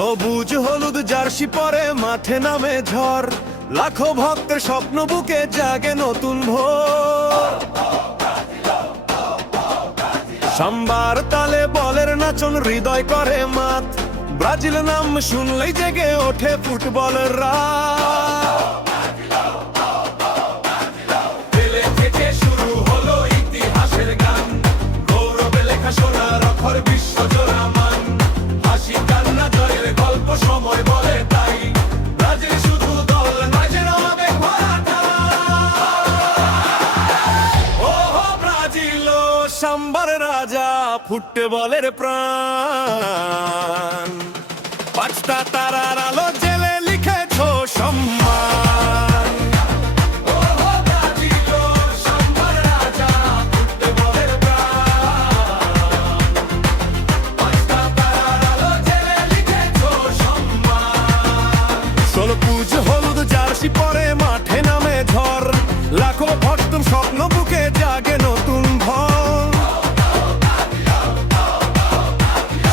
সবুজ হলুদ জার্সি পরে মাঠে নামে ঝড়, লাখো ভক্তের স্বপ্ন বুকে জাগে নতুন ভোর। সাম্বার তালে বলের নাচন হৃদয় করে মাত, ব্রাজিল নাম শুনলেই জেগে ওঠে ফুটবলের রাত। পেলে থেকে শুরু হলো ইতিহাসের গান, গৌরবে লেখা সোনার অক্ষর বিশ্বজোড়া মান। হাসি কান্না জয়ের গল্প সময় বলে তাই, ব্রাজিল শুধু দল নয় যেন আবেগ ভরা ঠাই। ওহো ব্রাজিল সাম্বার রাজা, ফুটবলের প্রাণ। পাঁচটা তারার আলো জেলে লিখেছো সম্মান। ওহো ব্রাজিল সাম্বার রাজা, ফুটবলের প্রাণ। পাঁচটা তারার আলো জেলে লিখেছো সম্মান। সবুজ হলুদ জার্সি পরে মাঠে নামে ঝড়, লাখো ভক্তের স্বপ্ন বুকে জাগে নতুন ভর।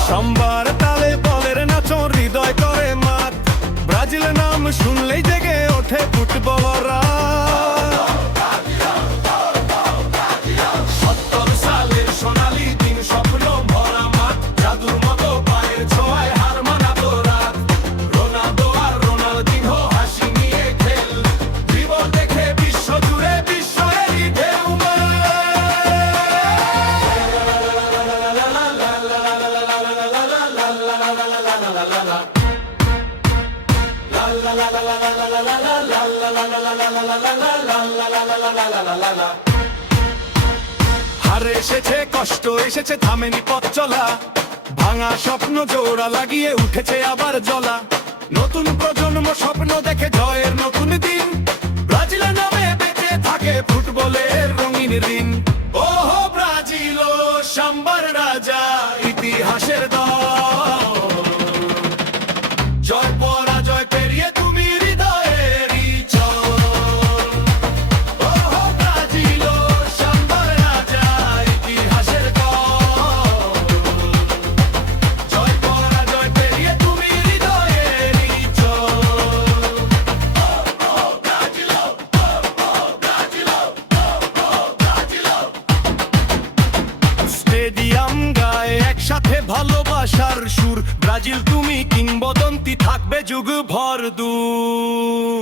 সাম্বার তালে বলের নাচন হৃদয় করে মাত, ব্রাজিল নাম শুনলেই জেগে ওঠে ফুটবলরা। 70 সালের সোনালি দিন, স্বপ্ন ভরা মাঠ, জাদুর মতো পায়ের ছোঁয়ায় হার মানাতো রাত। রোনালদো আর রোনালদিনহো হাসি নিয়ে খেল, জীবন দেখে বিশ্ব জুড়ে বিস্ময়েরই ঢেউ। হারে এসেছে কষ্ট এসেছে, থামেনি পথ চলা, ভাঙা স্বপ্ন জোড়া লাগিয়ে উঠেছে আবার জ্বলা। নতুন প্রজন্ম স্বপ্ন দেখে জয়ের নতুন দিন, ব্রাজিলের নামে বেঁচে থাকে ফুটবলের রঙিন ঋণ। ওহো ব্রাজিল সাম্বার রাজা, ইতিহাসের দল। জয় পরাজয় পেরিয়ে তুমি হৃদয়েরই চল। ওহো ব্রাজিল সাম্বার রাজা, ইতিহাসের দল। জয় পরাজয় পেরিয়ে তুমি হৃদয়েরই চল। স্টেডিয়াম গায়ে একসাথে ভালোবাসার সুর, ব্রাজিল তুমি কিংবদন্তি থাকবে যুগ ভর দূর।